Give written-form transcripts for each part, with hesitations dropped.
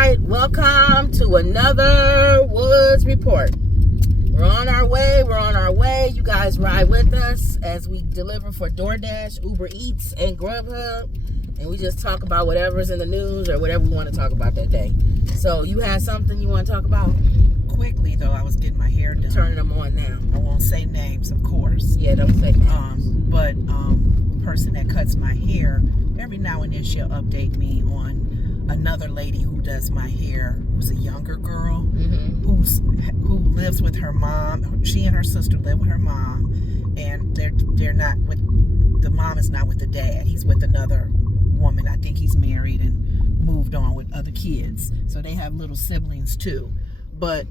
right, welcome to another Woods Report. We're on our way. You guys ride with us as we deliver for DoorDash, Uber Eats, and Grubhub. And we just talk about whatever's in the news or whatever we want to talk about that day. So you had something you want to talk about? Quickly, though, I was getting my hair done. Turning them on now. I won't say names, of course. Yeah, don't say names. But the person that cuts my hair, every now and then she'll update me on another lady who does my hair, who's a younger girl, who lives with her mom. She and her sister live with her mom, and they're not with, the mom is not with the dad. He's with another woman. I think he's married and moved on with other kids. So they have little siblings too. But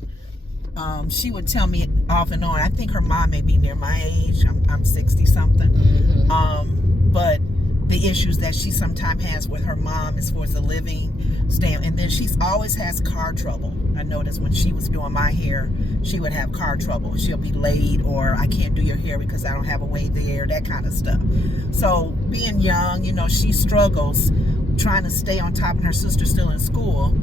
she would tell me off and on. I think her mom may be near my age. I'm 60 something. But the issues that she sometimes has with her mom as far as the living stand, and then she's always has car trouble. I noticed when she was doing my hair, she would have car trouble. She'll be late, or I can't do your hair because I don't have a way there, that kind of stuff. So being young, you know, she struggles trying to stay on top, and her sister's still in school.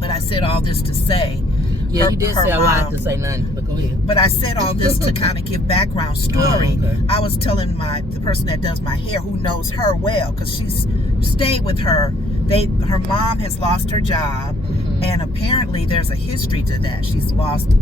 But I said all this to say, yeah, you did say a lot to say nothing, but go ahead. But I said all this to kind of give background story. Oh, okay. I was telling the person that does my hair, who knows her well, because she's stayed with her. Her mom has lost her job, and apparently there's a history to that. She's lost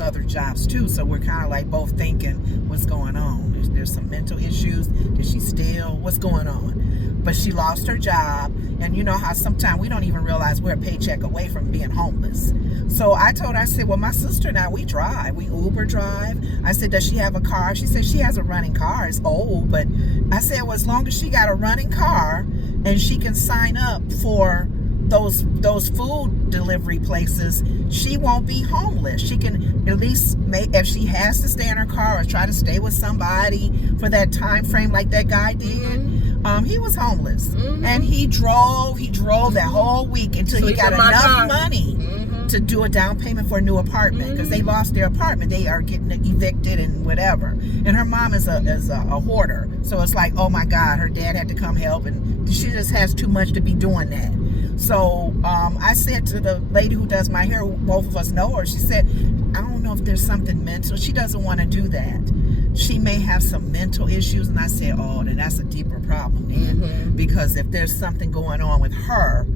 other jobs too, so we're kind of like both thinking, what's going on? There's some mental issues. Did she steal? What's going on? But she lost her job, and you know how sometimes we don't even realize we're a paycheck away from being homeless. So I told her, I said, well, my sister and I, we drive. We Uber drive. I said, does she have a car? She said she has a running car. It's old, but I said, well, as long as she got a running car and she can sign up for those food delivery places, she won't be homeless. She can at least if she has to stay in her car or try to stay with somebody for that time frame like that guy did. He was homeless, and he drove that whole week until he got enough money to do a down payment for a new apartment, because they lost their apartment. They are getting evicted and whatever. And her mom is a hoarder, so it's like, oh my God, her dad had to come help, and she just has too much to be doing that. So I said to the lady who does my hair, both of us know her, she said, I don't know if there's something mental. She doesn't want to do that. She may have some mental issues. And I said, oh, then that's a deeper problem then. Because if there's something going on with her,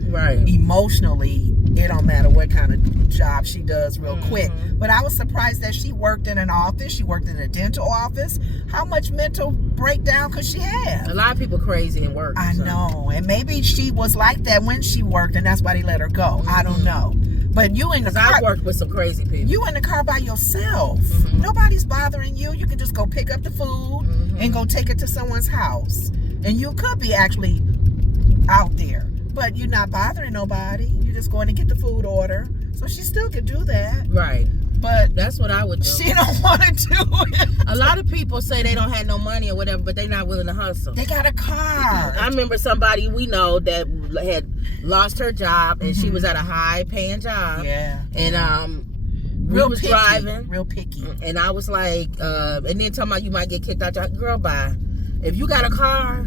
emotionally, it don't matter what kind of job she does real quick. But I was surprised that she worked in an office. She worked in a dental office. How much mental breakdown could she have? A lot of people crazy in work. I know. And maybe she was like that when she worked, and that's why they let her go. I don't know. But you in the car, I worked with some crazy people. You in the car by yourself. Nobody's bothering you. You can just go pick up the food and go take it to someone's house. And you could be actually out there, but you're not bothering nobody. You're just going to get the food order. So she still could do that. Right. But that's what I would do. She don't want to do it. A lot of people say they don't have no money or whatever, but they're not willing to hustle. They got a car. I remember somebody we know that had lost her job, and she was at a high-paying job. Yeah. And real was picky, driving, real picky. And I was like, and then talking about you might get kicked out. Girl, bye. If you got a car.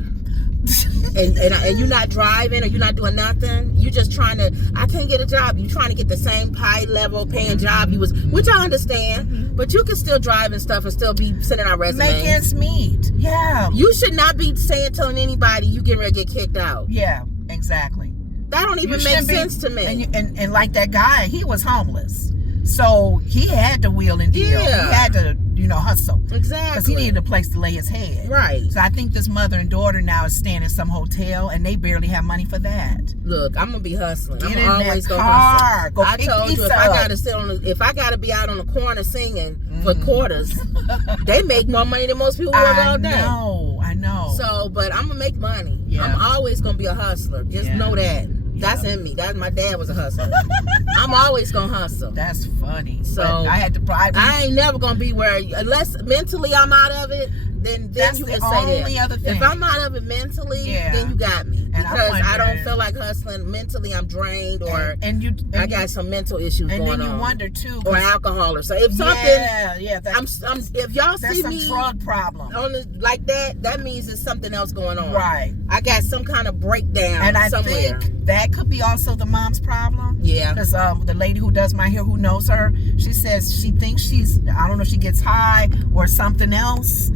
and you're not driving or you're not doing nothing, you just trying to, I can't get a job, you trying to get the same high level paying job you was, which I understand, but you can still drive and stuff and still be sending out resumes. Make ends meet. Yeah. You should not be telling anybody you getting ready to get kicked out. Yeah, exactly. That don't even make sense to me. And like that guy, he was homeless, so he had to wheel and deal. Yeah. He had to, hustle. Exactly. Because he needed a place to lay his head. Right. So I think this mother and daughter now is staying in some hotel, and they barely have money for that. Look, I'm gonna be hustling. Get I'm in always that gonna car. hustle. Go I pick told you pizza if I up. gotta if I gotta be out on the corner singing for quarters, they make more money than most people work all day. I know. So, but I'm gonna make money. Yeah. I'm always gonna be a hustler. Just know that. That's in me. My dad was a hustler. I'm always gonna hustle. That's funny. So but I had to. I ain't never gonna be where, unless mentally I'm out of it, then That's you the can say only that. other thing. If I'm not of it mentally, Yeah. then you got me. And I'm Because I don't wondering- feel like hustling mentally. I'm drained, or and I got some mental issues and going then you on, wonder too, or alcohol, or so. If something, if y'all there's see some me drug problem, on the, like that means there's something else going on. right? I got some kind of breakdown And I somewhere. think that could be also the mom's problem. Yeah. Because the lady who does my hair, who knows her, she says she thinks she's, I don't know if she gets high or something else,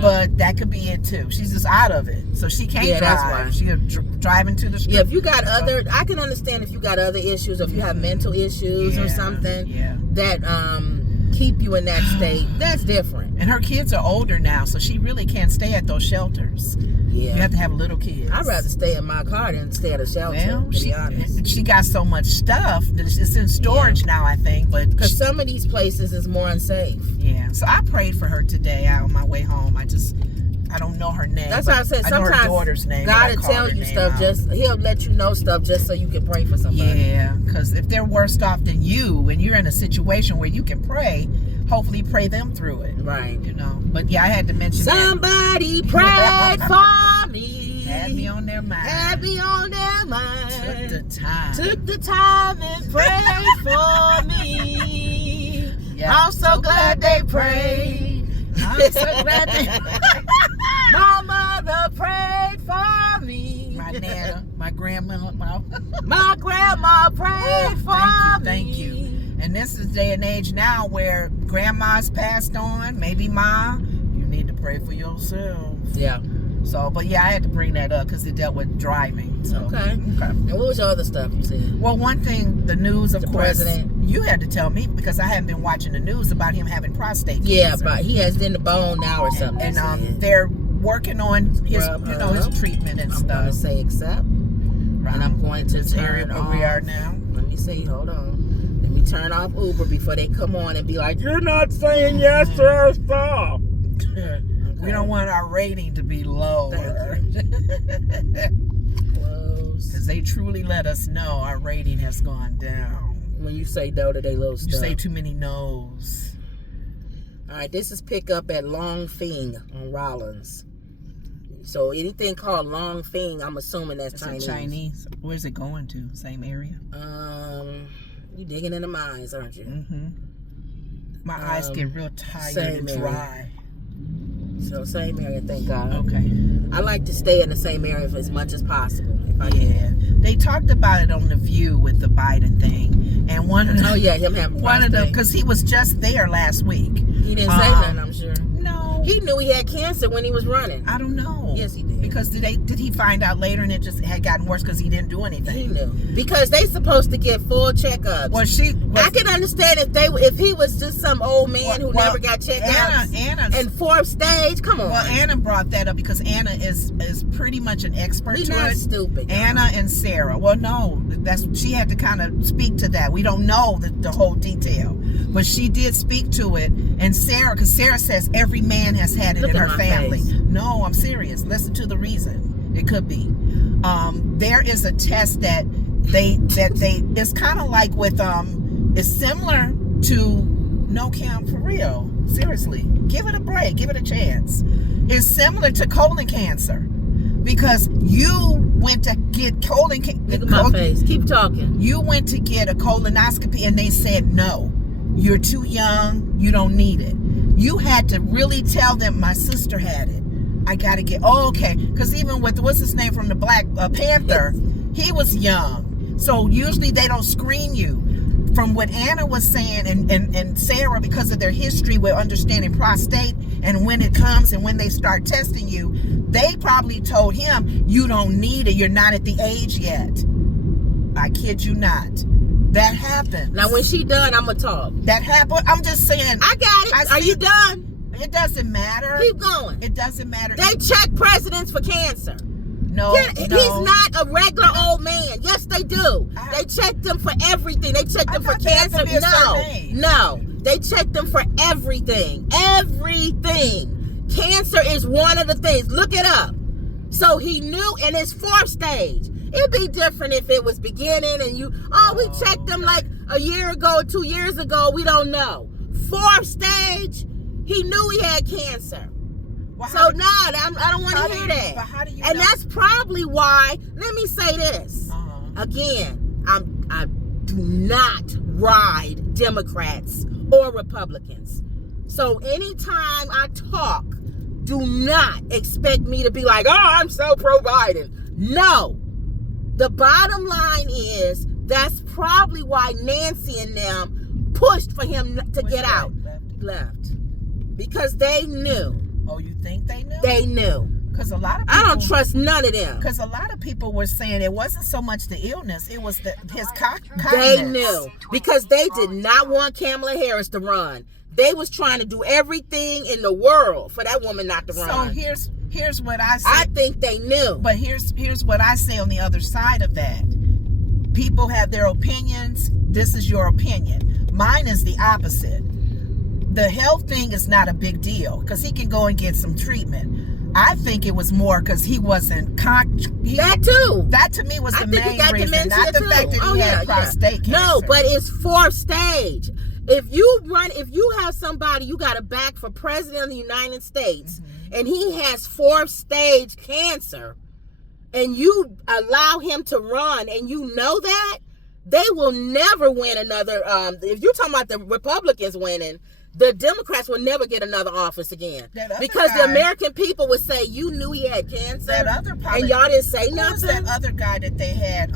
but that could be it too. She's just out of it. So she can't drive. That's why. She'll driving to the street. Yeah, if you got I can understand if you got other issues, or if you have mental issues or something that keep you in that state. That's different. And her kids are older now, so she really can't stay at those shelters. Yeah. You have to have little kids. I'd rather stay in my car than stay at a shelter, Well, to be honest. she got so much stuff that it's in storage now, I think. But because some of these places is more unsafe. Yeah. So I prayed for her today on my way home. I don't know her name. That's why I said I know sometimes her daughter's name. God will tell you stuff. He'll let you know stuff just so you can pray for somebody. Yeah, because if they're worse off than you, and you're in a situation where you can pray, hopefully pray them through it. Right. You know. But yeah, I had to mention somebody prayed for me. Had me on their mind. Had me on their mind. Took the time and prayed for me. Yeah. I'm so glad they prayed. I'm so glad they My mother prayed for me. My nana, my grandma. My grandma prayed for me. Thank you. And this is day and age now where grandma's passed on, maybe ma. You need to pray for yourself. Yeah. So, but yeah, I had to bring that up because it dealt with driving. So. Okay. And what was your other stuff you said? Well, one thing, the news, of course, president. You had to tell me because I haven't been watching the news about him having prostate cancer. Yeah, but he has in the bone now or something. And they're working on his, his treatment and I'm stuff. I'm going to say accept. Right. And I'm going to turn where off. we are now. Let me see. Hold on. Let me turn off Uber before they come on and be like, "You're not saying yes, sir. Stop." We don't want our rating to be low. Close. Because they truly let us know our rating has gone down. When you say no to they little stuff. You say too many no's. All right, this is pick up at Long Fing on Rollins. So anything called Long Fing, I'm assuming that's Chinese. Chinese. Where's it going to? Same area? You digging in the mines, aren't you? Mm-hmm. My eyes get real tired and dry. So same area, thank God. Okay. I like to stay in the same area for as much as possible. If I can. They talked about it on The View with the Biden thing, and one of them. him having prostate. Because he was just there last week. He didn't say nothing, I'm sure. No. He knew he had cancer when he was running. I don't know. Yes, he did. Because did he find out later and it just had gotten worse because he didn't do anything? He knew. Because they supposed to get full checkups. I can understand if he was just some old man who never got checkups. And fourth stage, come on. Well, Anna brought that up because Anna is pretty much an expert He's to not it. Stupid. Anna and Sarah. Well, no, she had to kind of speak to that. We don't know the whole detail, but she did speak to it. And Sarah, because Sarah says every man has had it in her family. Face. No, I'm serious. Listen to the reason. It could be. There is a test that they it's kind of like with it's similar to No Cam, for real. Seriously, give it a break, give it a chance. It's similar to colon cancer because you went to get colon cancer. Look at my face. Keep talking. You went to get a colonoscopy and they said no. You're too young. You don't need it. You had to really tell them, my sister had it. I got to get, okay. Because even with, what's his name from the Black Panther, he was young. So usually they don't screen you. From what Anna was saying and Sarah, because of their history with understanding prostate and when it comes and when they start testing you, they probably told him, you don't need it. You're not at the age yet. I kid you not. That happens. Now, when she done, I'm going to talk. That happened. I'm just saying. I got it. Are you done? It doesn't matter. Keep going. It doesn't matter. They check presidents for cancer. No, He's not a regular old man. Yes, they do. They check them for everything. They check them for cancer. No. They check them for everything. Everything. Cancer is one of the things. Look it up. So he knew, and it's fourth stage. It'd be different if it was beginning and we checked them like a year ago, 2 years ago. We don't know. Fourth stage, he knew he had cancer. Well, so no, I don't want to hear that. But how do you and know? that's probably why. Let me say this again. I do not ride Democrats or Republicans. So anytime I talk, do not expect me to be like, oh, I'm so pro-Biden. No. The bottom line is that's probably why Nancy and them pushed for him to get out. Left. Because they knew. Oh, you think they knew? They knew. Because a lot of people, I don't trust none of them. Because a lot of people were saying it wasn't so much the illness, it was his cockiness. They knew. Because they did not want Kamala Harris to run. They was trying to do everything in the world for that woman not to run. So here's what I say. I think they knew. But here's what I say on the other side of that. People have their opinions. This is your opinion. Mine is the opposite. The health thing is not a big deal because he can go and get some treatment. I think it was more because he wasn't that too. That to me was the main reason, dementia not the too. fact that he had prostate cancer. No, but it's fourth stage. If you have somebody you got to back for president of the United States, and he has fourth stage cancer, and you allow him to run, and you know that, they will never win another. If you're talking about the Republicans winning, the Democrats will never get another office again. Because the American people would say, you knew he had cancer, and y'all didn't say nothing. Who was that other guy that they had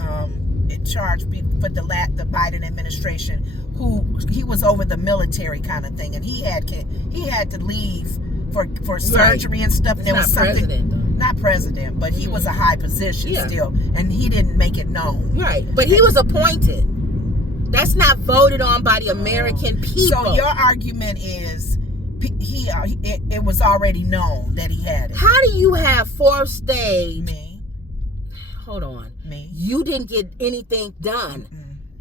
in charge for the Biden administration, who he was over the military kind of thing, and he had to leave for surgery and stuff. And there was something, not president, but he was a high position still, and he didn't make it known. Right, but he was appointed. That's not voted on by the American people. So your argument is it was already known that he had it. How do you have fourth stage? Me. Hold on. Me. You didn't get anything done.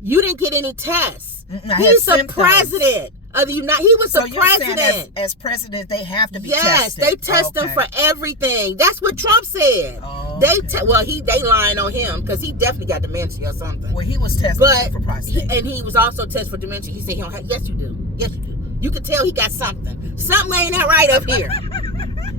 You didn't get any tests. He's the president of the United. He was the president. As president, they have to be Yes, tested. they test them for everything. That's what Trump said. They lying on him because he definitely got dementia or something. Well, he was tested for prostate, and he was also tested for dementia. He said he don't have. Yes, you do. Yes, you do. You can tell he got something. Something ain't that right up here.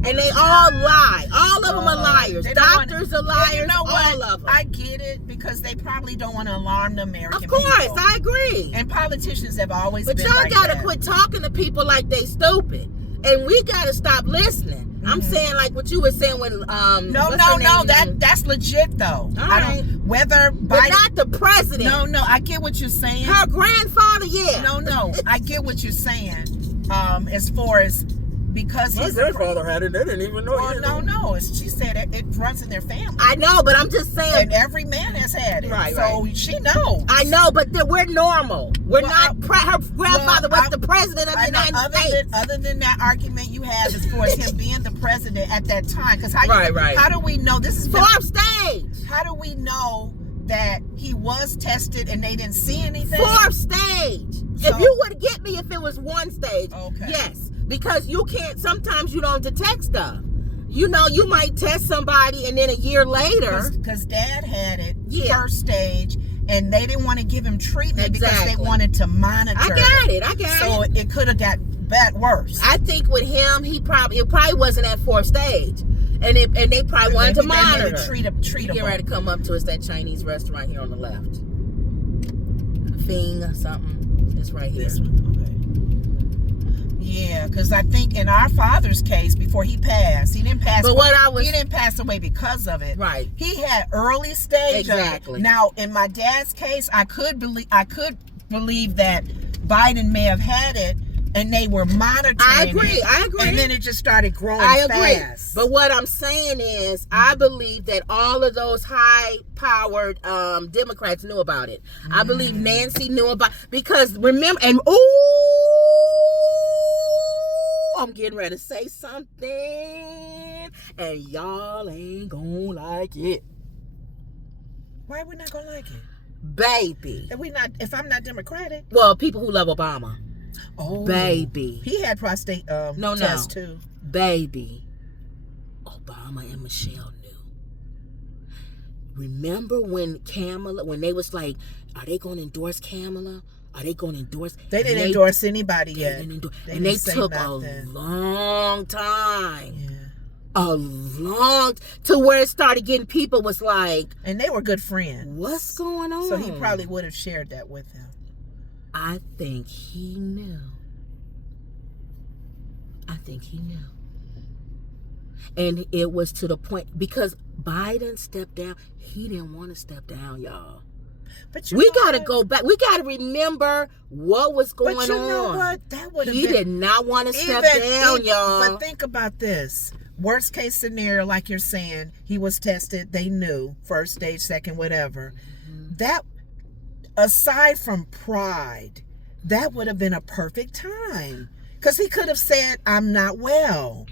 And they all lie. All of them are liars. Doctors are liars. You know all of them. I get it because they probably don't want to alarm the American people. Of course, I agree. And politicians have always been like that. But y'all gotta quit talking to people like they stupid. And we gotta stop listening. I'm saying like what you were saying when No, that's legit though. All right. Whether Biden, but not the president. No, I get what you're saying. Her grandfather, yeah. No, I get what you're saying. As far as because his grandfather had it, they didn't even know. Well, no. She said it runs in their family. I know, but I'm just saying. And every man has had it. Right. So she knows. I know, but we're normal. We're not. Her grandfather was the president of the United States. Other than that argument you have as far as him being the president at that time, because how do we know this is fourth stage? How do we know that he was tested and they didn't see anything? Fourth stage. So, if you would get me if it was one stage, yes. Because you can't, sometimes you don't detect stuff. You know, you might test somebody and then a year later. Because Dad had it first stage and they didn't want to give him treatment because they wanted to monitor. I got it. So it could have got worse. I think with him, it probably wasn't at fourth stage. And they probably wanted to monitor. Treatable. Get ready to come up to us, that Chinese restaurant here on the left. Fing something. It's right here. This one? Okay. Yeah, because I think in our father's case, before he passed, he didn't pass. He didn't pass away because of it. Right. He had early stage. Exactly. Now, in my dad's case, I could believe that Biden may have had it, and they were monitoring. I agree. And then it just started growing fast. But what I'm saying is, I believe that all of those high-powered Democrats knew about it. I believe Nancy knew about because remember I'm getting ready to say something, and y'all ain't gonna like it. Why are we not gonna like it, baby? If I'm not Democratic. Well, people who love Obama. Oh, baby. He had prostate test too. Baby. Obama and Michelle knew. Remember when they was like, are they going to endorse Kamala? Are they going to endorse? They didn't endorse anybody yet. They took a long time. Yeah. A long to where it started getting people was like, and they were good friends. what's going on? So he probably would have shared that with him. I think he knew. And it was to the point, because Biden stepped down. He didn't want to step down, y'all. But we got to go back. We got to remember what was going on. But you know what? That would have He been, did not want to step down, y'all. But think about this. Worst case scenario, like you're saying, he was tested. They knew. First stage, second, whatever. Mm-hmm. That, aside from pride, that would have been a perfect time. Because he could have said, I'm not well.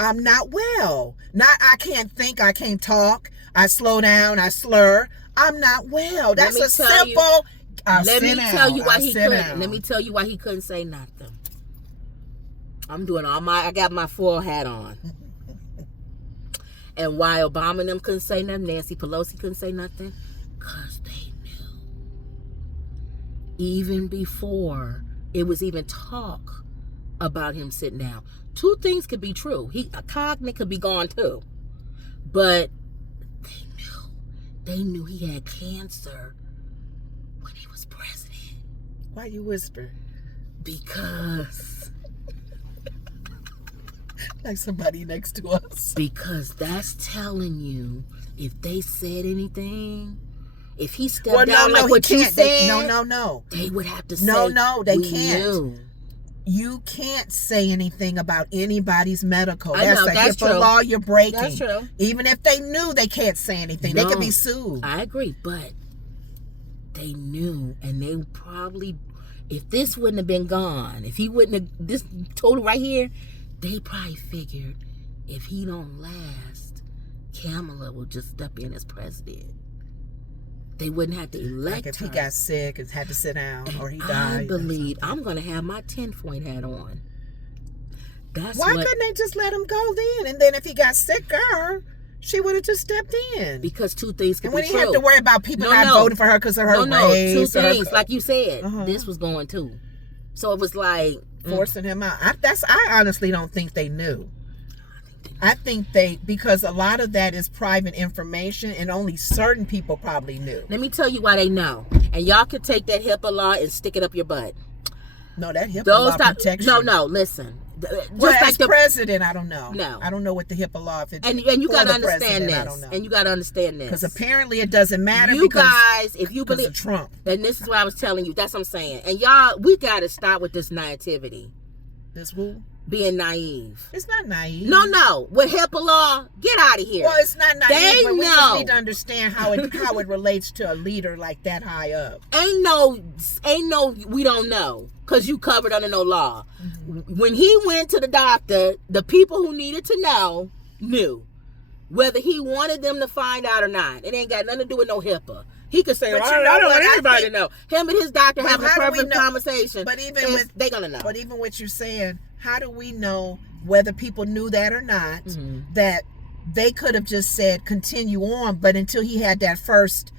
I'm not well. Not, I can't think, I can't talk, I slow down, I slur. I'm not well. That's a simple. Let me tell you why he couldn't. Let me tell you why he couldn't say nothing. I'm doing I got my full hat on. And why Obama and them couldn't say nothing, Nancy Pelosi couldn't say nothing, because they knew. Even before it was even talk about him sitting down. Two things could be true. A cognitive could be gone too. But they knew he had cancer when he was president. Why you whisper? Because like somebody next to us. Because that's telling you, if they said anything, if he stepped down like what you said, no. They would have to say, no, they can't. Knew. You can't say anything about anybody's medical. That's a HIPAA law you're breaking. That's true. Even if they knew, they can't say anything. No, they could be sued. I agree, but they knew, and they probably, if this wouldn't have been gone, if he wouldn't have, this total right here, they probably figured, if he don't last, Kamala will just step in as president. They wouldn't have to elect like if her. he got sick and had to sit down, and or he died. I believe I'm going to have my 10-point hat on. Why couldn't they just let him go then? And then if he got sicker, she would have just stepped in. Because two things could be true. And we didn't have to worry about people not voting for her because of her race. Two things. Like you said, this was going too. So it was like forcing him out. I honestly don't think they knew. I think because a lot of that is private information and only certain people probably knew. Let me tell you why they know. And y'all could take that HIPAA law and stick it up your butt. No, that HIPAA law protects you. No, listen. Well, as president, I don't know. No. I don't know what the HIPAA law, if it's and you got to understand this. I don't know. And you got to understand this. Because apparently it doesn't matter if you believe Trump. And this is what I was telling you. That's what I'm saying. And y'all, we got to stop with this naivety. This who? Being naive. It's not naive. No. With HIPAA law, get out of here. Well, it's not naive, but we just need to understand how it relates to a leader like that high up. Ain't no, we don't know, because you covered under no law. Mm-hmm. When he went to the doctor, the people who needed to know knew. Whether he wanted them to find out or not. It ain't got nothing to do with no HIPAA. He could say, I don't want anybody to know. Him and his doctor having a perfect conversation. But even they're going to know. But even what you're saying, how do we know whether people knew that or not, that they could have just said continue on, but until he had that first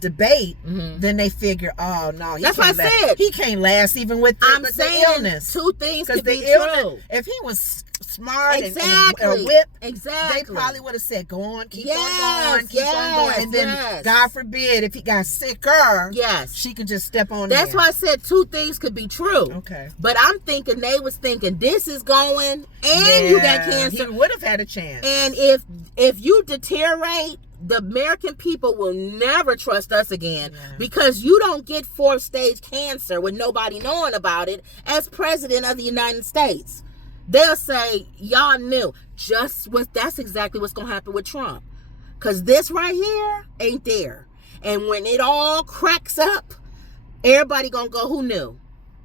debate, then they figure, oh no, that's what I said. He can't last even with the illness. Two things could be true. If he was smart and whipped, they probably would have said, go on, keep on going, keep on going. And then, God forbid, if he got sicker, she can just step on. That's why I said two things could be true. Okay. But I'm thinking they was thinking this is going, and you got cancer. He would have had a chance. And if you deteriorate, the American people will never trust us again, because you don't get 4th stage cancer with nobody knowing about it as president of the United States. They'll say, y'all knew. That's exactly what's going to happen with Trump. Because this right here ain't there. And when it all cracks up, everybody going to go, who knew?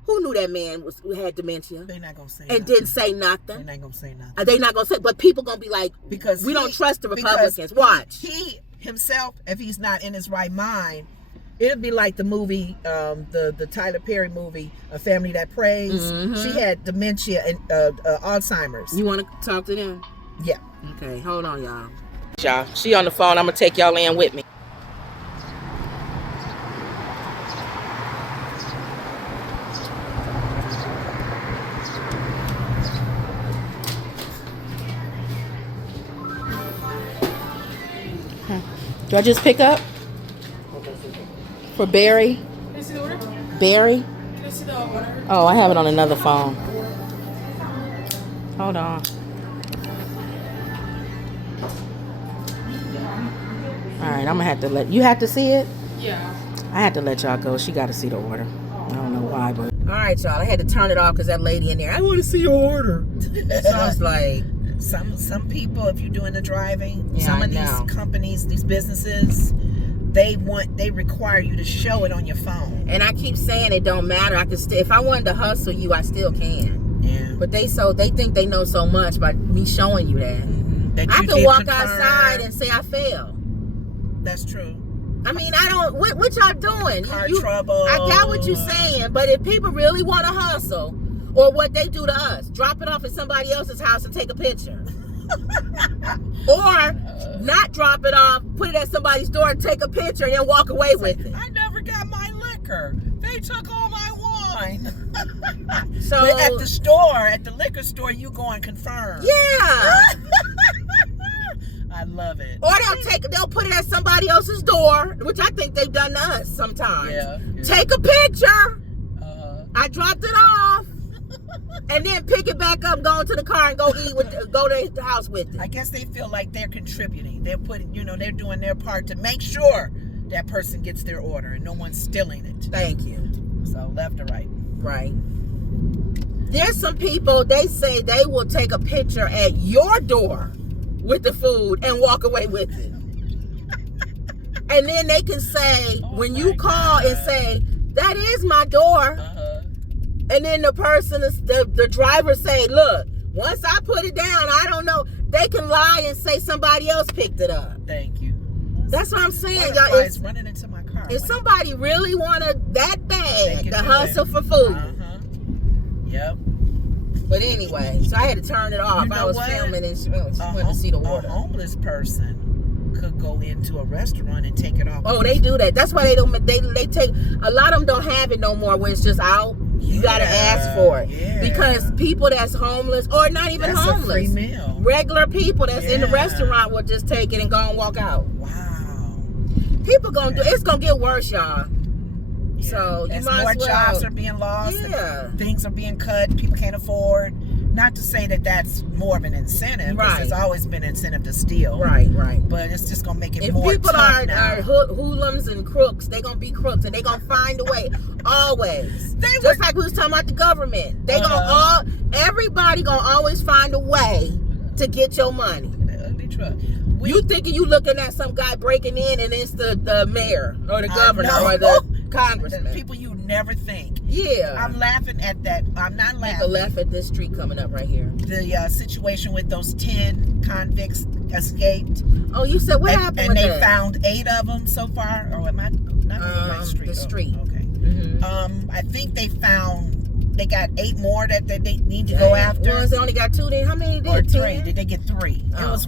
Who knew that man had dementia? They're not going to say nothing. And didn't say nothing. They're not going to say nothing. They're not going to say, but people going to be like, because we don't trust the Republicans. Watch. He himself, if he's not in his right mind, it'll be like the movie, the Tyler Perry movie, A Family That Prays. She had dementia and Alzheimer's. You want to talk to them? Yeah. Okay, hold on, y'all. Y'all, she on the phone. I'm going to take y'all in with me. Do I just pick up? For Barry? Barry? Oh, I have it on another phone. Hold on. Alright, I'm gonna have to let you have to see it? Yeah. I had to let y'all go. She gotta see the order. I don't know why, but alright, y'all. I had to turn it off because that lady in there, I want to see your order. So I was like, some people, if you're doing the driving, Yeah, some I of know. these companies, these businesses, they require you to show it on your phone. and I keep saying it don't matter. I can still, if I wanted to hustle you, I still can. Yeah. But they think they know so much by me showing you that. That I you can did walk confirm. outside and say I failed. That's true. I mean, I don't. What y'all doing? Car trouble. I got what you're saying, but if people really want to hustle, or what they do to us, drop it off at somebody else's house and take a picture, or not drop it off, put it at somebody's door and take a picture and then walk away with it. I never got my liquor. They took all my wine. So But at the store, at the liquor store, you go and confirm. yeah. I love it. Or they'll put it at somebody else's door, which I think they've done to us sometimes. Yeah. Take a picture. Uh-huh. I dropped it off, and then pick it back up, go into the car, and go to the house with I it. guess they feel like they're contributing. They're putting, they're doing their part to make sure that person gets their order and no one's stealing it. Thank you. So left or right. Right. There's some people, they say they will take a picture at your door with the food and walk away with it. And then they can say, when you call and say, that is my door. Uh-huh. And then the person, the driver say, look, once I put it down, I don't know. They can lie and say somebody else picked it up. Thank you. That's what I'm saying, y'all. Butterflies running into my car. If somebody really wanted that They bad can to do hustle it. for food. Uh-huh. Yep. But anyway, so I had to turn it off. You know I was what? filming and she went to see the A order. homeless person could go into a restaurant and take it off. Oh, they do that. That's why they don't. They take a lot of them don't have it no more when it's just out. You gotta ask for it because people that's homeless or not even That's homeless, a free meal. regular people that's in the Yeah. restaurant will just take it and go and walk out. Wow. People gonna do. It's gonna get worse, y'all. Yeah. So you as might more as well. jobs are being lost, Yeah. things are being cut, people can't afford. Not to say that that's more of an incentive, because Right. there's always been an incentive to steal. Right. But it's just gonna make it If more people tough are now. hoodlums and crooks, they gonna be crooks and they gonna find a way. Always. They Just were- like we was talking about the government. They everybody gonna always find a way to get your money. The ugly truck. You thinking you looking at some guy breaking in and it's the mayor or the I governor know. or the The congressman. people you never think. Yeah. I'm laughing at that. I'm not Make a laughing. left at this street coming up right here. The situation with those 10 convicts escaped. Oh, you said what happened And with they that? found 8 of them so far. Or am I not on the right street? the street. Oh, okay. Mm-hmm. I think they got 8 more that they need to go after. Well, they only got 2 then. How many did? Or 3. 10? Did they get 3? It Oh. was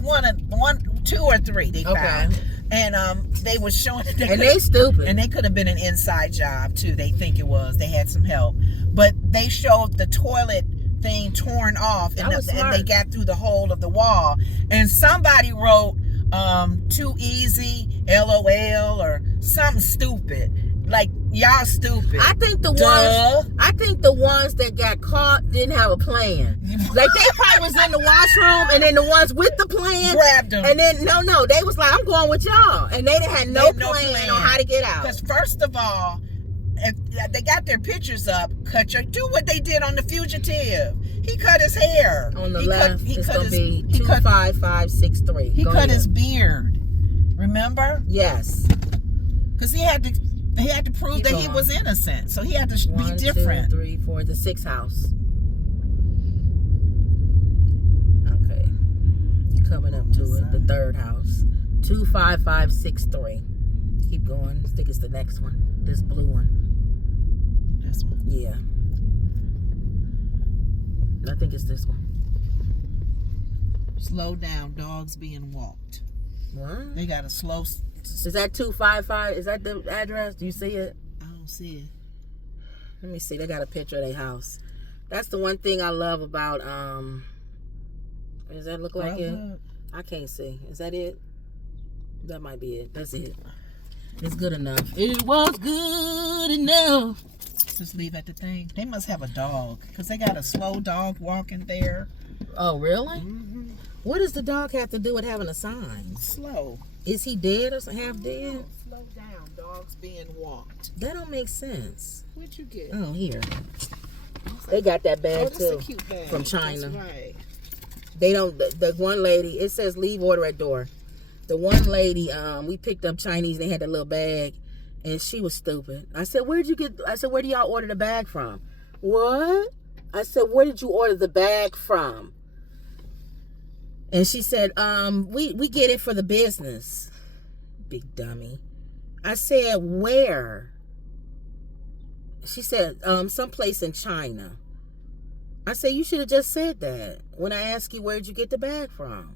2 or 3 they Okay. found. And they were showing that And they stupid. and they could have been an inside job too. They think it was. They had some help. But they showed the toilet thing torn off That was and smart. they got through the hole of the wall. And somebody wrote too easy, LOL, or something stupid. Like, y'all stupid. I think the ones that got caught didn't have a plan. Like they probably was in the washroom, and then the ones with the plan Grabbed them. and then no, they was like, "I'm going with y'all," and they had no plan on how to get out. Because first of all, if they got their pictures up, do what they did on the fugitive. He cut his hair. On the He left, he it's cut gonna his, be he cut 25563. He cut his beard. Remember? Yes. Because he had to prove Keep that he going. was innocent. So he had to 1, be different. 2, 3, 4. The 6th house. Okay. You coming up to it. The 3rd house. 25563. Keep going. I think it's the next one. This blue one. This one. Yeah. I think it's this one. Slow down. Dogs being walked. What? They got a slow. Is that 255? Is that the address? Do you see it? I don't see it. Let me see. They got a picture of their house. That's the one thing I love about does that look like it? Brother, I can't see. Is that it? That might be it. That's it. It's good enough. It was good enough. Just leave at the thing. They must have a dog because they got a slow dog walking there. Oh, really? Mm-hmm. What does the dog have to do with having a sign? Slow. Is he dead or half dead? No, slow down. Dogs being walked. That don't make sense. What'd you get? Oh, here. They got that bag that's too a cute bag. from China. That's right. They don't. The one lady, it says leave order at door. The one lady, we picked up Chinese. They had that little bag, and she was stupid. I said, where do y'all order the bag from? What? I said, where did you order the bag from? And she said, we get it for the business. Big dummy. I said, where? She said, someplace in China. I said, you should have just said that when I asked you where'd you get the bag from.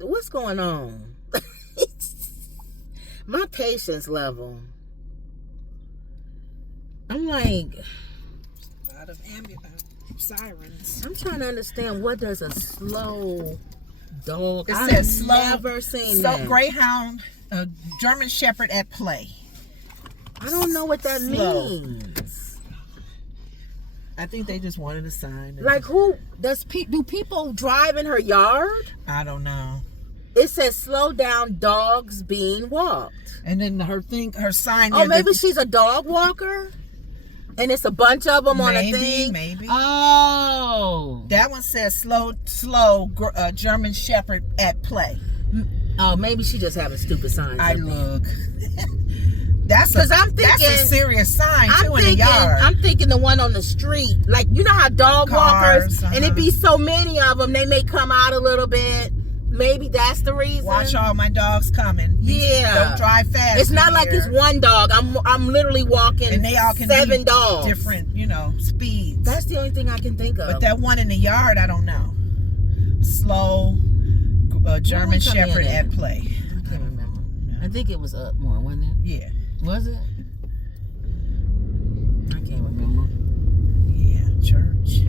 What's going on? My patience level. I'm like, A lot of sirens. I'm trying to understand, what does a slow dog? It I've says slow. never seen So that. Greyhound, a German Shepherd at play. I don't know what that Slow. means. I think they just wanted a sign. Like, who does do people drive in her yard? I don't know. It says slow down, dogs being walked. And then her sign. Oh, there, maybe she's a dog walker, and it's a bunch of them on a thing. Maybe. Oh, That one says slow German Shepherd at play. oh, maybe she just having stupid signs. I up there. look. That's 'Cause I'm that's a thinking- serious sign too in the yard. I'm thinking the one on the street. Like, you know how dog Cars, walkers, and it be so many of them, they may come out a little bit. Maybe that's the reason. Watch all my dogs coming. Yeah. Don't drive fast. It's not in like here. it's one dog. I'm literally walking, And they all can 7 be dogs. different, speeds. That's the only thing I can think of. But that one in the yard, I don't know. Slow German we come in Shepherd at? at play. I can't remember. I think it was up more, wasn't it? Yeah. Was it? I can't remember. Yeah, church.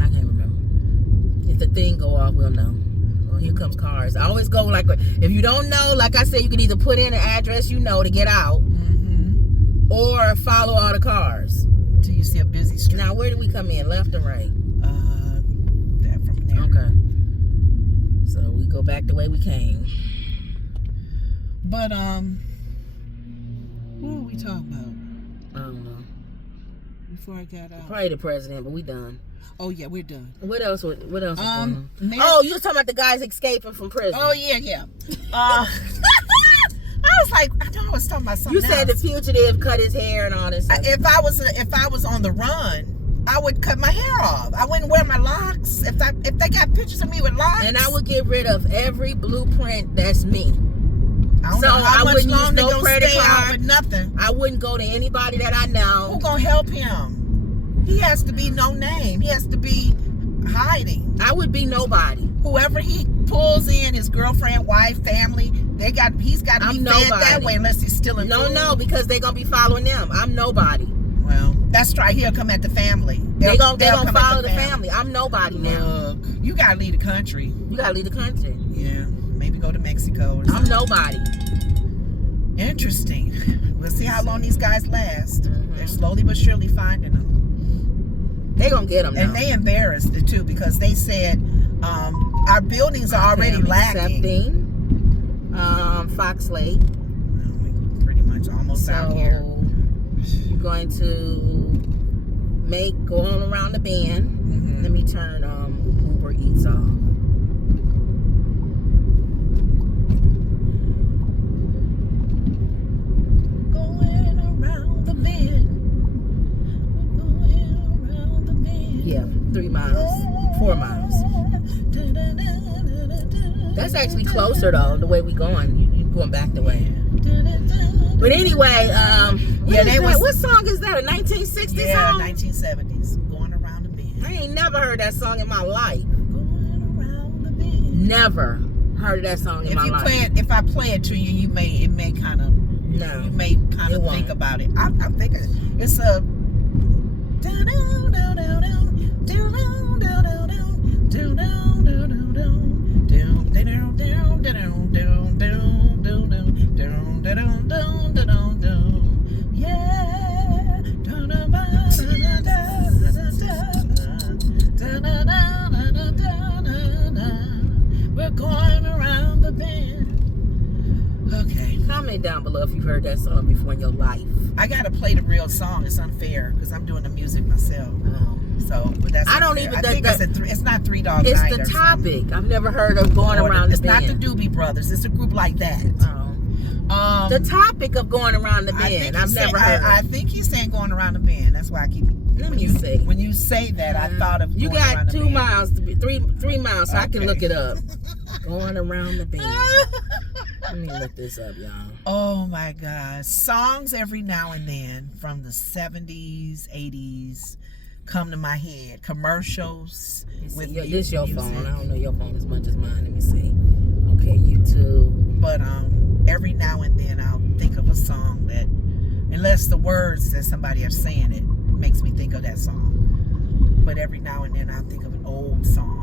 I can't remember. If the thing go off, we'll know. Well, here comes cars. I always go like, if you don't know, like I said, you can either put in an address to get out, Mm-hmm. or follow all the cars. Until you see a busy street. Now, where do we come in? Left or right? That from there. Okay. So we go back the way we came. But what were we talking about I don't know. before I got out? Probably the president, but we done. Oh yeah, we're done. What else? What else? Was going on? Mar- You was talking about the guys escaping from prison. Oh yeah. I was like, I know I was talking about something. You said the else. fugitive cut his hair and all this stuff. If I was on the run, I would cut my hair off. I wouldn't wear my locks. If they got pictures of me with locks, And I would get rid of every blueprint that's me. I don't so know how I much wouldn't use longer no gonna credit stay out card. with nothing. I wouldn't go to anybody that I know. Who gonna help him? He has to be no name. He has to be hiding. I would be nobody. Whoever he pulls in, his girlfriend, wife, family, he's got to be I'm fed nobody. that way unless he's stealing food. No, because they're going to be following them. I'm nobody. Well, that's right. He'll come at the family. They're going they'll to come at follow the family. I'm nobody now. Look, you got to leave the country. You got to leave the country. Yeah, maybe go to Mexico or I'm something. nobody. Interesting. We'll see how long these guys last. Mhm. They're slowly but surely finding them. They're going to get them now. And they embarrassed it too because they said our buildings are already lacking. Accepting Fox Lake. We're pretty much almost out here. You're going to go on around the bend. Mhm. Let me turn Uber Eats off. Going around the bend. Going around the bend. Yeah, 3 miles, 4 miles. That's actually closer though, the way we going. You going back the way. But anyway, what song is that? A 1960s Yeah, song? 1970s. Going around the bend. I ain't never heard that song in my life. Going around the bend. Never heard of that song in my life. If I play it to you, it may kind of No, you may kind it of won't. think about it. I'm thinking it's a. comment down below if you've heard that song before in your life. I gotta play the real song. It's unfair because I'm doing the music myself. So, but that's I don't unfair. even. I think it's not 3 Dog It's Night the or topic. something. I've never heard of going around It's the bend. not the Doobie Brothers. It's a group like that. The topic of going around the bend. I've never heard. I think he's saying going around the bend. That's why I keep. Let me see. When you say that, I thought of. You going around got the 2 bend. miles to be 3 miles, so I can Okay. look it up. Going around the bend. Let me look this up, y'all. Oh my God. Songs every now and then from the 70s, 80s come to my head. Commercials with This your music. phone. I don't know your phone as much as mine. Let me see. Okay, YouTube. But every now and then I'll think of a song that, unless the words that somebody are saying it, makes me think of that song. But every now and then I'll think of an old song.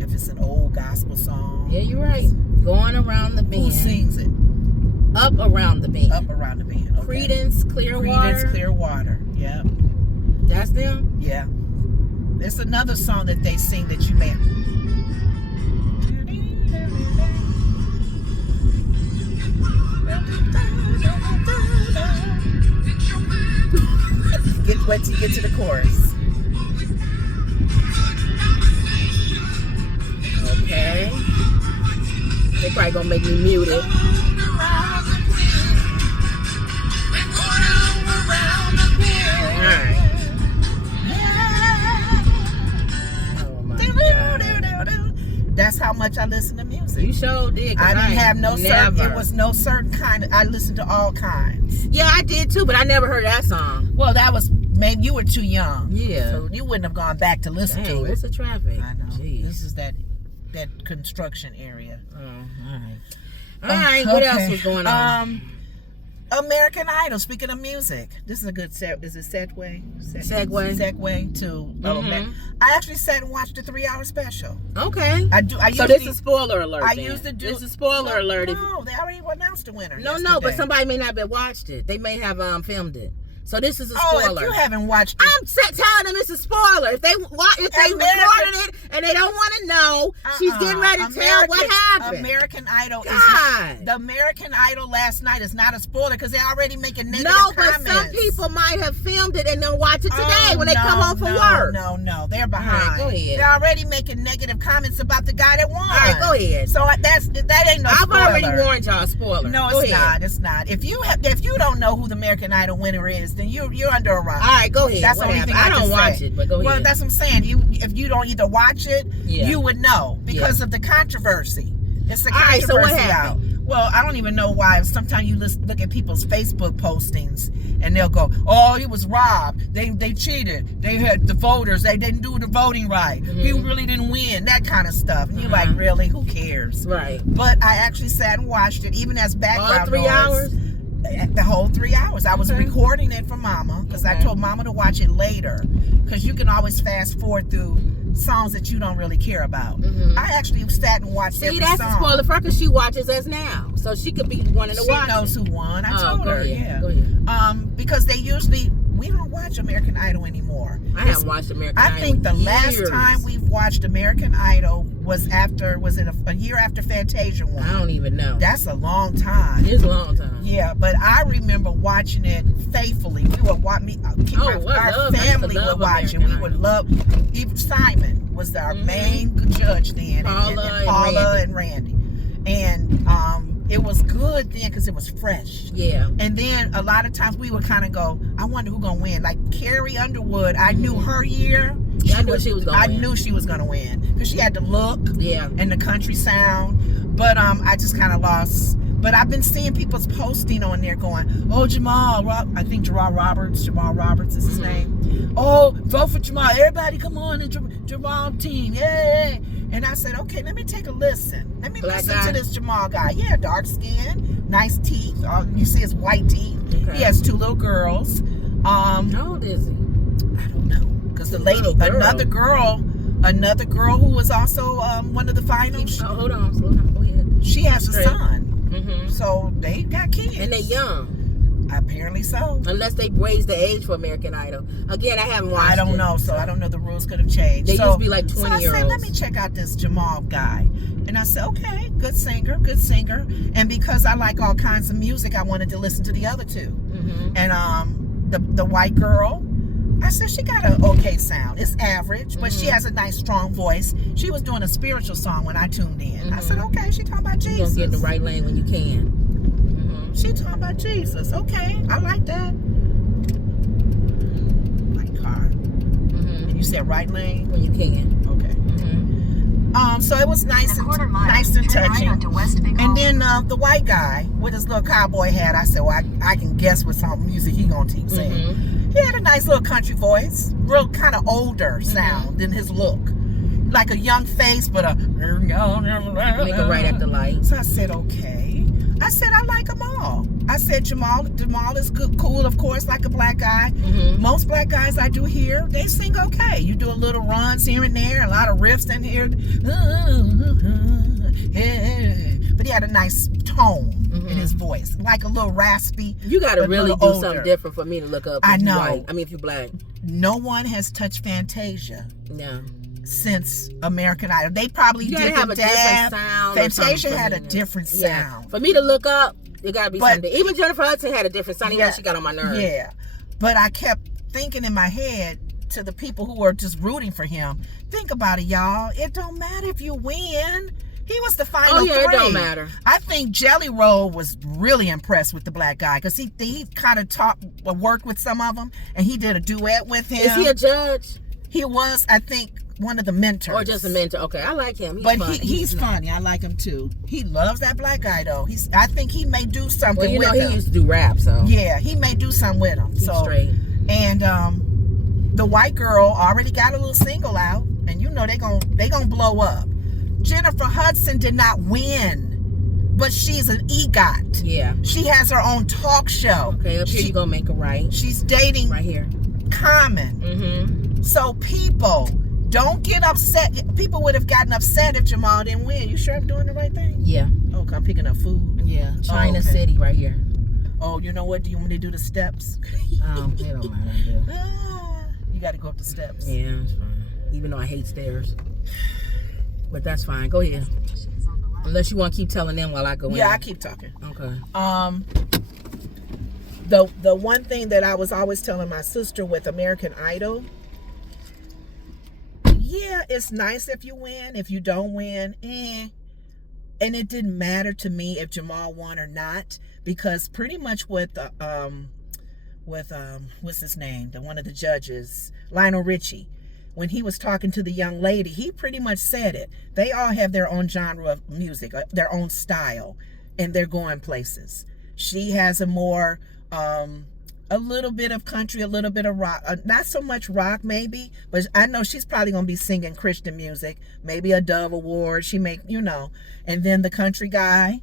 If it's an old gospel song. Yeah, you're right. Going around the bend. Who sings it? Up around the bend. Up around the bend. Okay. Creedence Clearwater. Creedence Clearwater. Yeah. That's them? Yeah. There's another song that they sing that you may. Wait till you get to the chorus. Okay. They probably gonna make me mute it. Alright. Oh my God. That's how much I listen to music. You sure did. 'Cause I didn't have no certain. never. It was no certain kind of. I listened to all kinds. Yeah, I did too, but I never heard that song. Well, that was maybe you were too young. Yeah. So you wouldn't have gone back to listen Dang, to it. what's the traffic? I know. Jeez. This is that construction area. Oh, all right. All right. What else was going on? American Idol. Speaking of music, this is a good segue to. I actually sat and watched the 3-hour special. Okay. I So this is spoiler alert. I then. used to do. This is spoiler alert. No, they already announced the winner. No, but somebody may not have watched it. They may have filmed it. So this is a Oh, spoiler. if you haven't watched it, I'm telling them it's a spoiler. If they recorded it and they don't want to know, she's getting ready to tell what happened. American Idol God. the American Idol last night is not a spoiler because they're already making negative comments. But some people might have filmed it and they'll watch it today when they come home from work. No, they're behind. All right, go ahead. They're already making negative comments about the guy that won. All right, go ahead. So that ain't no spoiler. I've already warned y'all. Spoiler. No, Go it's ahead. not. It's not. If you don't know who the American Idol winner is, then you're under a rock. All right, go ahead. That's the only thing I don't can watch say. it, but go ahead. Well, that's what I'm saying. If you don't either watch it, you would know because of the controversy. It's a All right, controversy so what out. happened? Well, I don't even know why. Sometimes you look at people's Facebook postings and they'll go, "Oh, he was robbed. They cheated. They had the voters. They didn't do the voting right. He really didn't win." That kind of stuff. And you're like, really? Who cares? Right. But I actually sat and watched it, even as background All 3 noise. hours? The whole 3 hours. I was recording it for Mama because I told Mama to watch it later because you can always fast forward through songs that you don't really care about. I actually sat and watched every song. See, that's a spoiler for her because she watches us now, so she could be wanting to watch. She knows who won. I told go her, ahead. Go ahead. Because we don't watch American Idol anymore. I haven't watched American Idol. I think the in last years. time we've watched American Idol was it a year after Fantasia won? I don't even know. That's a long time. It's a long time. Yeah, but I remember watching it faithfully. We would watch our family would watch it. We would love. Even Simon was our main judge then, and Paula and Randy, and it was good then because it was fresh. Yeah. And then a lot of times we would kind of go, I wonder who's gonna win. Like Carrie Underwood, I knew her year. Yeah, I knew she was gonna win. I knew she was gonna win because she had the look, Yeah. and the country sound. But I just kind of lost. But I've been seeing people's posting on there going, "Oh, I think Jamal Roberts is his name. Oh, vote for Jamal. Everybody come on the Jamal team. Yay!" And I said, okay, let me take a listen. Let me listen to this Jamal guy. Yeah, dark skin, nice teeth. You see his white teeth. Okay. He has 2 little girls. How old is he? I don't know. Because the lady, another girl who was also one of the finals. Hold on, slow down. Go ahead. She has a son. Mm-hmm. So they got kids. And they're young. Apparently so. Unless they raised the age for American Idol. Again, I haven't watched I don't it, know, so I don't know. The rules could have changed. They so, used to be like so 20 I year said, olds. let me check out this Jamal guy. And I said, okay, good singer, good singer. And because I like all kinds of music, I wanted to listen to the other two. Mm-hmm. And the white girl, I said, she got an okay sound. It's average, but she has a nice, strong voice. She was doing a spiritual song when I tuned in. I said, okay, she talking about You're Jesus. going to get in the right lane when you can. Mm-hmm. She talking about Jesus. Okay, I like that. Like car. Mm-hmm. And you said right lane? When you can. Okay. Mm-hmm. So it was nice and touching. And then the white guy with his little cowboy hat, I said, well, I can guess what song music he gonna keep singing. Mm-hmm. He had a nice little country voice, real kind of older sound than his look, like a young face, but a Make it right at the light. So I said, okay. I said, I like them all. I said, Jamal is good, cool, of course, like a black guy. Mm-hmm. Most black guys I do here, they sing okay. You do a little runs here and there, a lot of riffs in here. But he had a nice tone in his voice, like a little raspy. You got to but really a do little something older. different for me to look up. I if you know. white. I mean, if you black. No one has touched Fantasia No. since American Idol. They probably You gotta did have the a different dab. sound. or Fantasia something had for a me to- different Yeah. sound. For me to look up, it gotta be But- something. Even Jennifer Hudson had a different sound. Even though she got on my nerves. Yeah. But I kept thinking in my head to the people who were just rooting for him, think about it, y'all. It don't matter if you win. He was the final Oh yeah, three. it don't matter. I think Jelly Roll was really impressed with the black guy because he kind of worked with some of them, and he did a duet with him. Is he a judge He was, I think, one of the mentors. or just a mentor? Okay, I like him. He's But funny. he's funny. I like him too. He loves that black guy though. I think he may do something Well, you know with he him. used to do rap, so Yeah, he may do something with him. he's So straight. and the white girl already got a little single out, and you know they gonna blow up. Jennifer Hudson did not win, but she's an EGOT. Yeah. She has her own talk show. Okay, up here you gonna make it right. She's dating Right here. Common. Mm-hmm. So people, don't get upset. People would have gotten upset if Jamal didn't win. You sure I'm doing the right thing? Yeah. Oh, I'm picking up food. Yeah. China okay. City right here. Oh, you know what? Do you want me to do the steps? It don't matter. You got to go up the steps. Yeah, it's fine. Even though I hate stairs. But that's fine. Go ahead. Unless you want to keep telling them while I go in. Yeah, I keep talking. Okay. The one thing that I was always telling my sister with American Idol, yeah, it's nice if you win. If you don't win, And it didn't matter to me if Jamal won or not, because pretty much with what's his name, one of the judges, Lionel Richie, when he was talking to the young lady, he pretty much said it. They all have their own genre of music, their own style, and they're going places. She has a more, a little bit of country, a little bit of rock, not so much rock maybe, but I know she's probably going to be singing Christian music, maybe a Dove Award. She may, and then the country guy,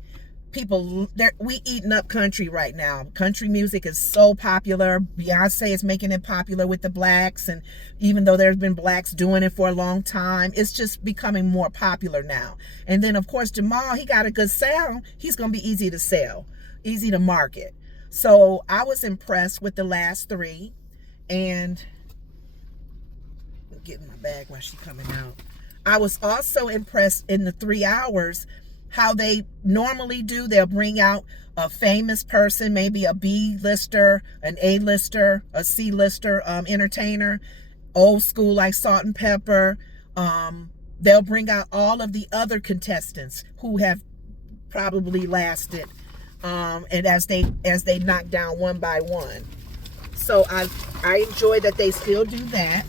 we eating up country right now. Country music is so popular. Beyonce is making it popular with the blacks, and even though there's been blacks doing it for a long time, it's just becoming more popular now. And then of course Jamal, he got a good sound. He's gonna be easy to sell, easy to market. So I was impressed with the last three, and I'm getting my bag while she's coming out. I was also impressed in the 3 hours how they normally do. They'll bring out a famous person, maybe a B-lister, an A-lister, a C-lister entertainer, old school like Salt and Pepper. They'll bring out all of the other contestants who have probably lasted, and as they knock down one by one. So I enjoy that they still do that.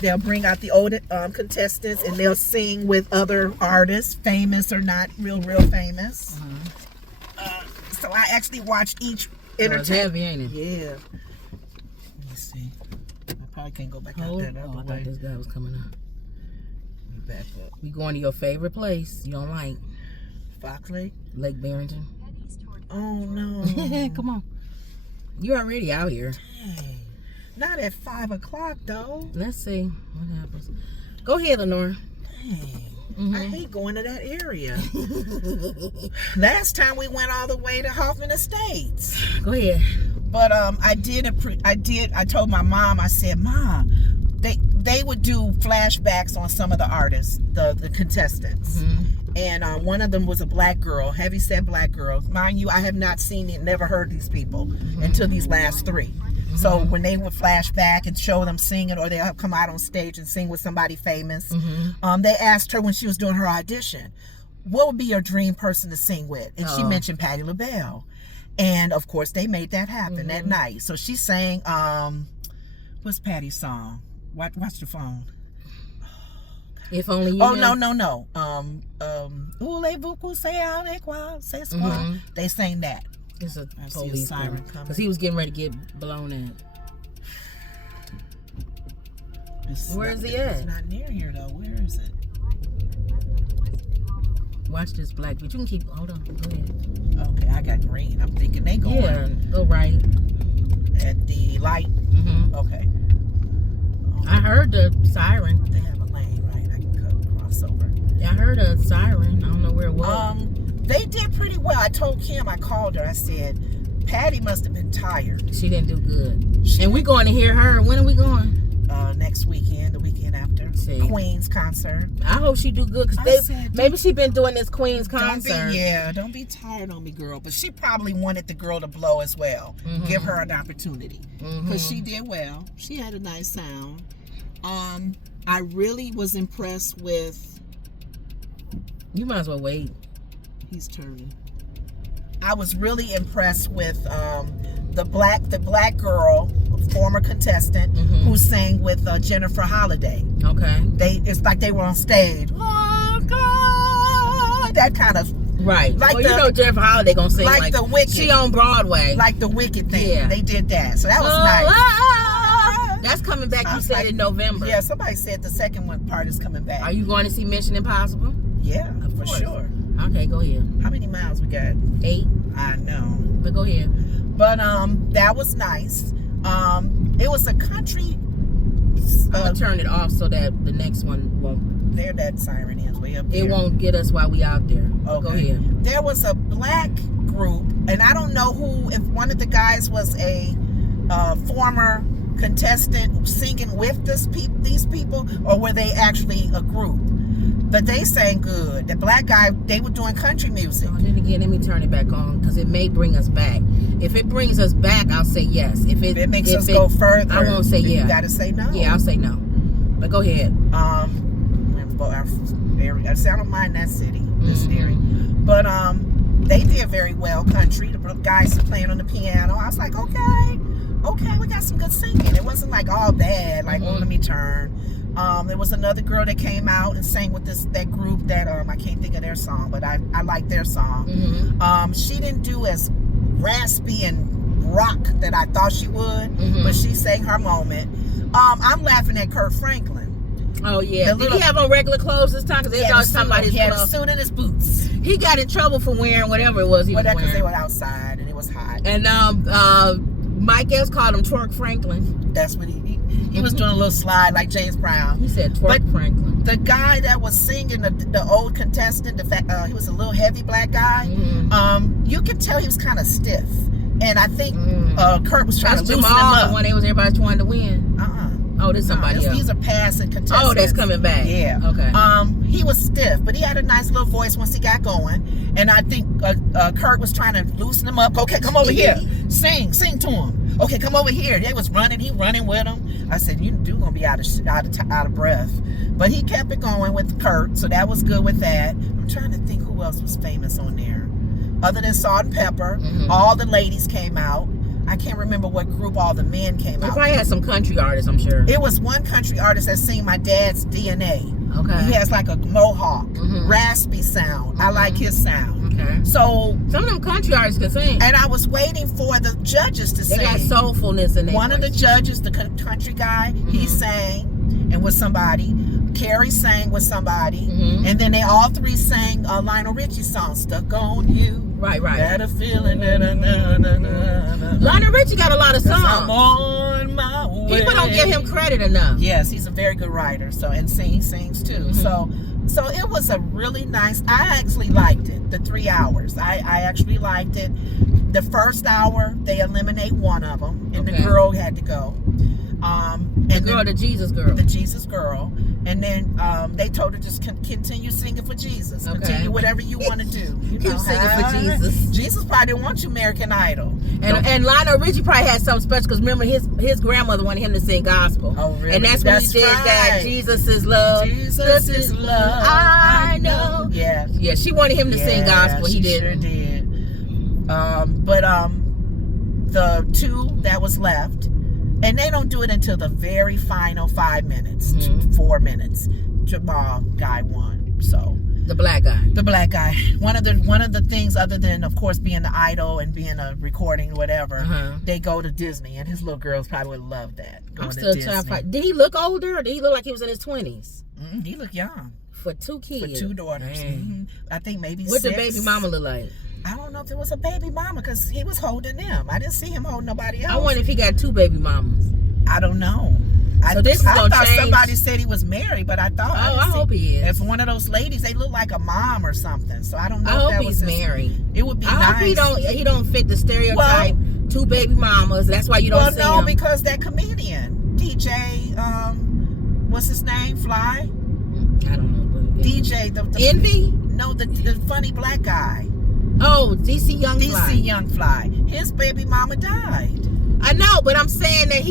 They'll bring out the old contestants, and they'll sing with other artists, famous or not real famous. So I actually watched each It's heavy, ain't it? Yeah. Let me see. I probably can't go back out there the I other thought way. this guy was coming up. Let me back up. We going to your favorite place you don't like. Fox Lake? Lake Barrington. Oh no. Come on. You're already out here. Dang. Not at 5 o'clock though. Let's see what happens. Go ahead, Lenore. Dang. I hate going to that area. Last time we went all the way to Hoffman Estates. Go ahead. But I told my mom, I said, Mom, they would do flashbacks on some of the artists, the contestants. And one of them was a black girl, heavyset black girl. Mind you, I have not seen it, never heard these people until these last three. So when they would flash back and show them singing, or they'll come out on stage and sing with somebody famous, they asked her when she was doing her audition, what would be your dream person to sing with? And she mentioned Patti LaBelle. And of course, they made that happen that night. So she sang, what's Patty's song? Watch the phone. If only you. Oh, no. Voulez-vous say avec quoi? C'est quoi? They sang that. It's a I see a police siren coming. coming. Because he was getting ready to get blown in. Where is he at? It's not near here, though. Where is it? Watch this black bitch. You can keep. Hold on. Go ahead. Okay, I got green. I'm thinking they going. Yeah, go right. At the light. Okay. I heard the siren. They have a lane, right? I can cross over. Yeah, I heard a siren. I don't know where it was. They did pretty well. I told Kim, I called her. I said, Patty must have been tired. She didn't do good. And we're going to hear her. When are we going? Next weekend, the weekend after. See. Queen's concert. I hope she do good, because maybe she been doing this Queen's concert. Don't be tired on me, girl. But she probably wanted the girl to blow as well. Give her an opportunity. Because she did well. She had a nice sound. I really was impressed with... You might as well wait. He's turning. I was really impressed with the black girl, former contestant, who sang with Jennifer Holiday. Okay. It's like they were on stage. Oh God, that kind of right. Like well, you know Jennifer Holiday gonna sing like the Wicked. She on Broadway. Like the Wicked thing. Yeah. They did that. So that was nice. That's coming back. You said in November. Yeah, somebody said the second one part is coming back. Are you going to see Mission Impossible? Yeah, for sure. Okay, go ahead. How many miles we got? 8. I know. But go ahead. But that was nice. It was a country. I'm gonna turn it off so that the next one won't. There, that siren is way up there. It won't get us while we out there. Okay. Go ahead. There was a black group, and I don't know who. If one of the guys was a former contestant singing with these people, or were they actually a group? But they sang good. The black guy, they were doing country music. Oh, then again, let me turn it back on, because it may bring us back. If it brings us back, I'll say yes. If it makes us go further, I won't say yeah. You gotta say no. Yeah, I'll say no. But go ahead. I don't mind that city, this area. But they did very well country. The guys playing on the piano. I was like, okay, we got some good singing. It wasn't like all bad, like, oh, let me turn. There was another girl that came out and sang with that group that I can't think of their song, but I like their song. She didn't do as raspy and rock that I thought she would, but she sang her moment. I'm laughing at Kurt Franklin. Oh yeah, did he have on regular clothes this time? Because they always talking about his he had a suit and his boots. He got in trouble for wearing whatever it was he was wearing. Because they were outside and it was hot. And Mike Epps called him Twerk Franklin. That's what he was doing a little slide like James Brown. He said Twerk Franklin. The guy that was singing, the old contestant, he was a little heavy black guy. You could tell he was kind of stiff, and I think Kurt was trying to loosen him up. When everybody trying to win. Oh, this somebody else. These are passing contestants. Oh, that's coming back. Yeah. Okay. He was stiff, but he had a nice little voice once he got going. And I think Kurt was trying to loosen him up. Okay, come over here. Sing to him. Okay, come over here. They was running. He running with him. I said, you do gonna be out of breath. But he kept it going with Kurt, so that was good with that. I'm trying to think who else was famous on there. Other than Salt and Pepper, all the ladies came out. I can't remember what group all the men came out. They probably had some country artists, I'm sure. It was one country artist that sang My Dad's DNA. Okay. He has like a mohawk, raspy sound. I like his sound. Okay. So some of them country artists can sing. And I was waiting for the judges to sing. They got soulfulness in their One voice. of the judges, the country guy, he sang and with somebody. Carrie sang with somebody, and then they all three sang Lionel Richie's song, "Stuck on You." Right. Got a feeling that Lionel Richie got a lot of songs. I'm on my way. People don't give him credit enough. Yes, he's a very good writer. So he sings too. So it was a really nice. I actually liked it. The 3 hours. I actually liked it. The first hour, they eliminate one of them, and the girl had to go. The Jesus girl. The Jesus girl. And then they told her just continue singing for Jesus. Okay. Continue whatever you want to do. You Keep singing for Jesus. Jesus probably didn't want you American Idol. And Lionel Richie probably had something special because remember his grandmother wanted him to sing gospel. Oh, really? And that's when he did that. Jesus is love. Jesus is love. I know. Yeah. Yeah, she wanted him to sing gospel. He did. Sure did. The two that was left, and they don't do it until the very final 5 minutes, 4 minutes. Jamal guy won. So the black guy. One of the things, other than of course being the idol and being a recording or whatever, they go to Disney, and his little girls probably would love that. I'm still trying to find. Did he look older, or did he look like he was in his 20s? He looked young. For 2 kids. For 2 daughters. I think maybe What 6. the baby mama look like? I don't know if it was a baby mama because he was holding them. I didn't see him holding nobody else. I wonder if he got 2 baby mamas. I don't know. So this is gonna thought change. Somebody said he was married, but I thought. Oh, I hope he is. If one of those ladies, they look like a mom or something. So I don't know. I if hope that he's was married. It would be I nice. hope he don't fit the stereotype. 2 baby mamas. That's why you don't see him. Because that comedian DJ, what's his name? Fly. I don't know. But DJ the Envy. No, the funny black guy. Oh, DC Young Fly. DC Young Fly. His baby mama died. I know, but I'm saying that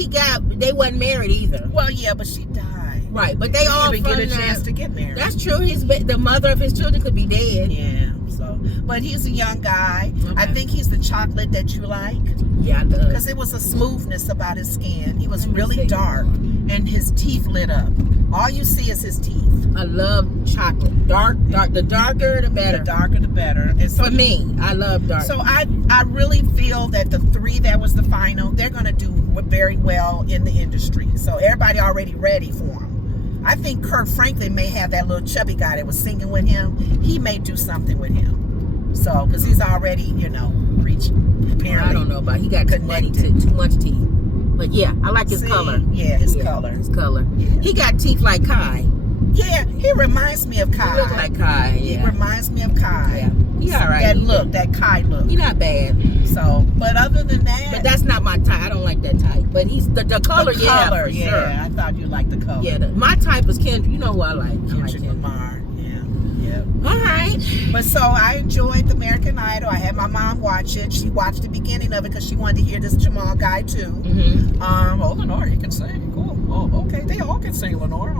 they wasn't married either. Well, yeah, but she died. Right, but they all didn't get a chance to get married. That's true. The mother of his children could be dead. Yeah. So, but he's a young guy. Okay. I think he's the chocolate that you like. Yeah, I do. Because there was a smoothness about his skin. He was really dark, and his teeth lit up. All you see is his teeth. I love chocolate. Dark. The darker, the better. The darker, the better. And so for me, I love dark. So I really feel that the 3 that was the final, they're going to do very well in the industry. So everybody already ready for them. I think Kirk Franklin may have that little chubby guy that was singing with him. He may do something with him. So, because he's already, reached, apparently. I don't know about he got too much teeth. But yeah, I like his color. Yeah, his color. His color. Yeah. He got teeth like Kai. Yeah, he reminds me of Kai. He look like Kai. Yeah. He reminds me of Kai. Yeah. He all right. That Kai look. He not bad. So, but other than that. But that's not my type. I don't like that type. But he's the color. The color, yeah, for sure. I thought you liked the color. Yeah, my type is Kendrick. You know who I like. Kendrick Lamar. Yeah. All right. But so I enjoyed the American Idol. I had my mom watch it. She watched the beginning of it because she wanted to hear this Jamal guy too. Lenore, he can sing. Cool. Oh, okay. They all can sing, Lenore.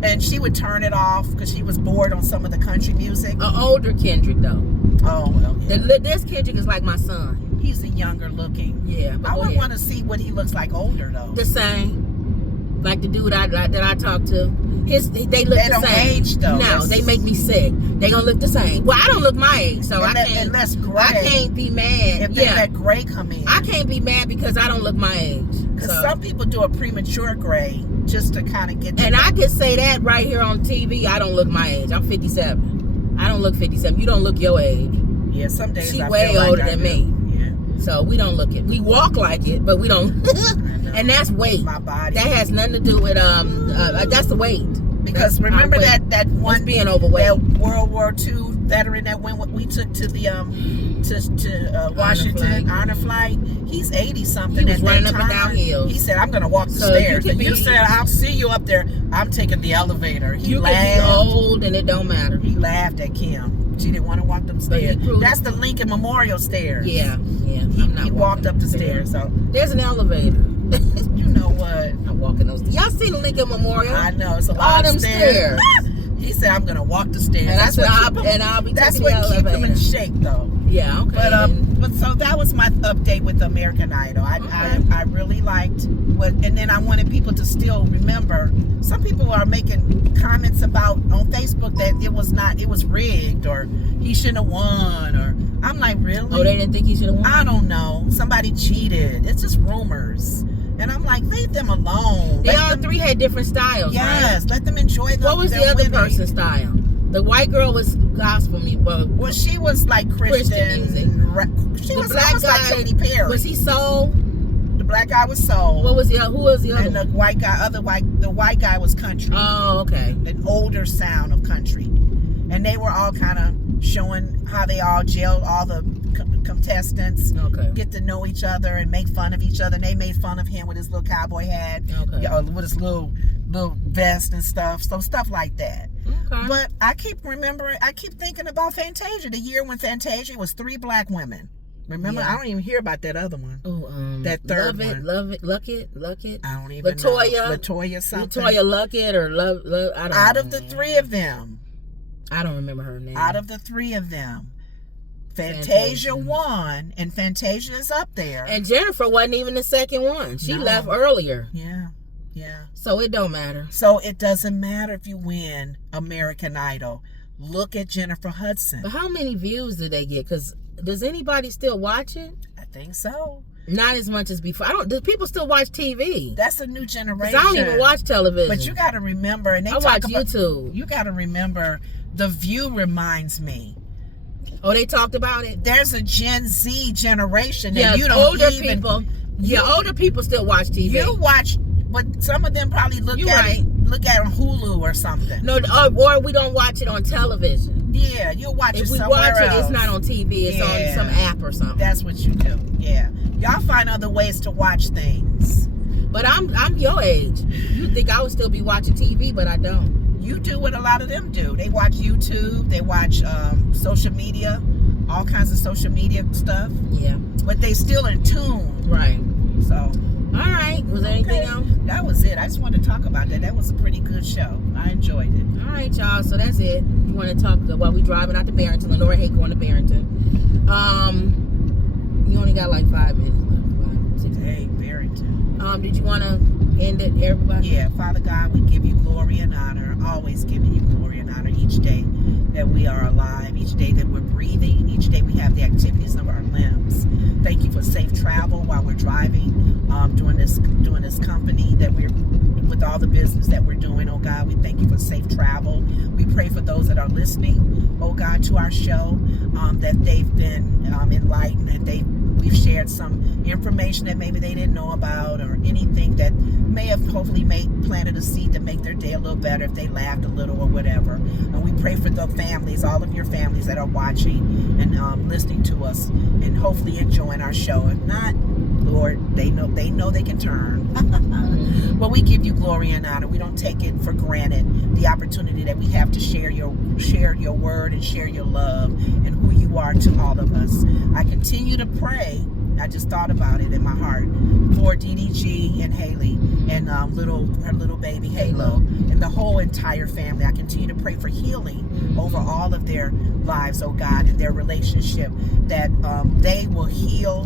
And she would turn it off because she was bored on some of the country music. An older Kendrick though. Oh well. Yeah. This Kendrick is like my son. He's a younger looking. Yeah. But I would want to see what he looks like older though. The same. Like the dude that I talked to. They look the same. They don't age though. No, they make me sick. They gonna look the same. Well, I don't look my age, so I can't. Unless gray. I can't be mad. If they let gray come in. I can't be mad because I don't look my age. Because some people do a premature gray just to kind of get. And I can say that right here on TV. I don't look my age. I'm 57. I don't look 57. You don't look your age. Yeah, some days She I way feel older like than me. Yeah. So we don't look it. We walk like it, but we don't. And that's weight. My body. That has nothing to do with that's the weight. Because remember that one being overweight. That World War II veteran that we took to the to Washington honor flight. He's 80 something. He was running up and down hills. He said, "I'm going to walk the stairs." And you said, "I'll see you up there." I'm taking the elevator. You can be old and it don't matter. He laughed at Kim. She didn't want to walk them stairs. That's the Lincoln Memorial stairs. Yeah. He walked up the stairs. So there's an elevator. You know what? I'm walking those. Y'all seen the Lincoln Memorial? I know it's a lot of stairs. He said, "I'm gonna walk the stairs." And I'll be that's taking what the elevator. keep them in shape, though. Yeah, okay. But so that was my update with American Idol. I really liked what, and then I wanted people to still remember. Some people are making comments about on Facebook that it was rigged or he shouldn't have won or. I'm like, really? Oh, they didn't think he should have won? I don't know. Somebody cheated. It's just rumors. And I'm like, leave them alone. They all 3 had different styles, yes, right? Let them enjoy them. What was the other person's style? The white girl was gospel music. Well, she was like Christian music. She was like Katy Perry. Was he soul? The black guy was soul. Who was the other? And the white guy, the white guy was country. Oh, okay. An older sound of country. And they were all kind of showing how they all jailed all the contestants Okay. get to know each other and make fun of each other. And they made fun of him with his little cowboy hat, with his little vest and stuff. So stuff like that. Okay. But I keep thinking about Fantasia, the year when Fantasia was 3 black women. Remember, Yeah. I don't even hear about that other one. Oh, that third one. Luck it. I don't even Latoya. know. Latoya something. Latoya Luckett or Love. I don't know. Out of the 3 of them. I don't remember her name. Out of the 3 of them, Fantasia won, and Fantasia is up there. And Jennifer wasn't even the second one. She left earlier. Yeah. So it don't matter. So it doesn't matter if you win American Idol. Look at Jennifer Hudson. But how many views did they get? Because does anybody still watch it? I think so. Not as much as before. Do people still watch TV? That's a new generation. I don't even watch television. But you got to remember, and I watch YouTube. You got to remember, The View reminds me. Oh, they talked about it? There's a Gen Z generation that yeah, you don't older even... people. Older people still watch TV. You watch, but some of them probably look at it on Hulu or something. No, or we don't watch it on television. Yeah, you'll watch it somewhere else. If we watch it, it's not on TV. It's on some app or something. That's what you do. Yeah, y'all find other ways to watch things. But I'm your age. You think I would still be watching TV, but I don't. You do what a lot of them do. They watch YouTube. They watch social media, all kinds of social media stuff. Yeah. But they still in tune. Right. So. All right. Was there anything else? That was it. I just wanted to talk about that. That was a pretty good show. I enjoyed it. All right, y'all. So that's it. You want to talk while we driving out to Barrington? Lenora hate going to Barrington. You only got like 5 minutes left. 6 minutes. Hey, Barrington. Did you want to end it, everybody? Yeah. Father God, we give you glory and honor. Always giving you glory and honor each day that we are alive, each day that we're breathing, each day we have the activities of our limbs. Thank you for safe travel while we're driving, doing this company that we're with all the business that we're doing. Oh God, we thank you for safe travel. We pray for those that are listening, oh God, to our show, that they've been enlightened, that we've shared some information that maybe they didn't know about, or anything that may have hopefully planted a seed to make their day a little better if they laughed a little or whatever. And we pray for the families, all of your families that are watching and listening to us and hopefully enjoying our show. If not, Lord, they know they can turn. But we give you glory and honor. We don't take it for granted, the opportunity that we have to share your word and share your love and who you are to all of us. I continue to pray. I just thought about it in my heart for DDG and Haley and her little baby Halo and the whole entire family. I continue to pray for healing over all of their lives, oh God, and their relationship, that they will heal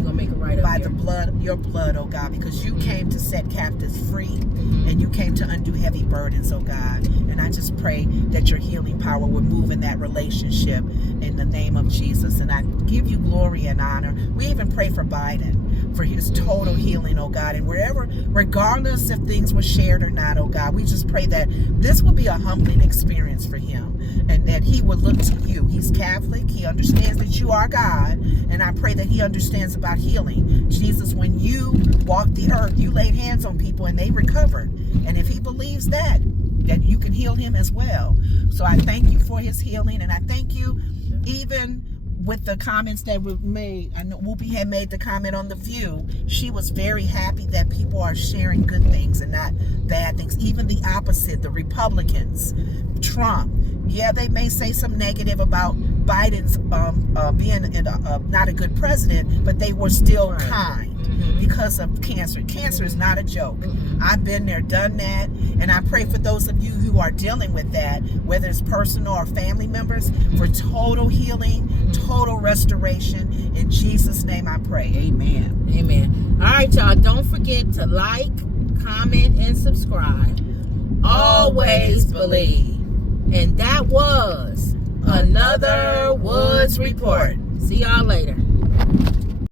by the blood, your blood, oh God, because you came to set captives free and you came to undo heavy burdens, oh God. And I just pray that your healing power would move in that relationship in the name of Jesus. And I give you glory and honor. We even pray for Biden, for his total healing, oh God. And wherever, regardless if things were shared or not, oh God, we just pray that this will be a humbling experience for him and that he would look to you. He's Catholic. He understands that you are God. And I pray that he understands about healing. Jesus, when you walked the earth, you laid hands on people and they recovered. And if he believes that you can heal him as well. So I thank you for his healing. And I thank you even with the comments that were made. I know Whoopi had made the comment on The View. She was very happy that people are sharing good things and not bad things. Even the opposite, the Republicans, Trump. Yeah, they may say some negative about Biden's being not a good president, but they were still kind because of cancer. Cancer is not a joke. I've been there, done that, and I pray for those of you who are dealing with that, whether it's personal or family members, for total healing, total restoration. In Jesus' name I pray. Amen. Amen. All right, y'all. Don't forget to like, comment, and subscribe. Always believe. And that was another Woods Report. See y'all later.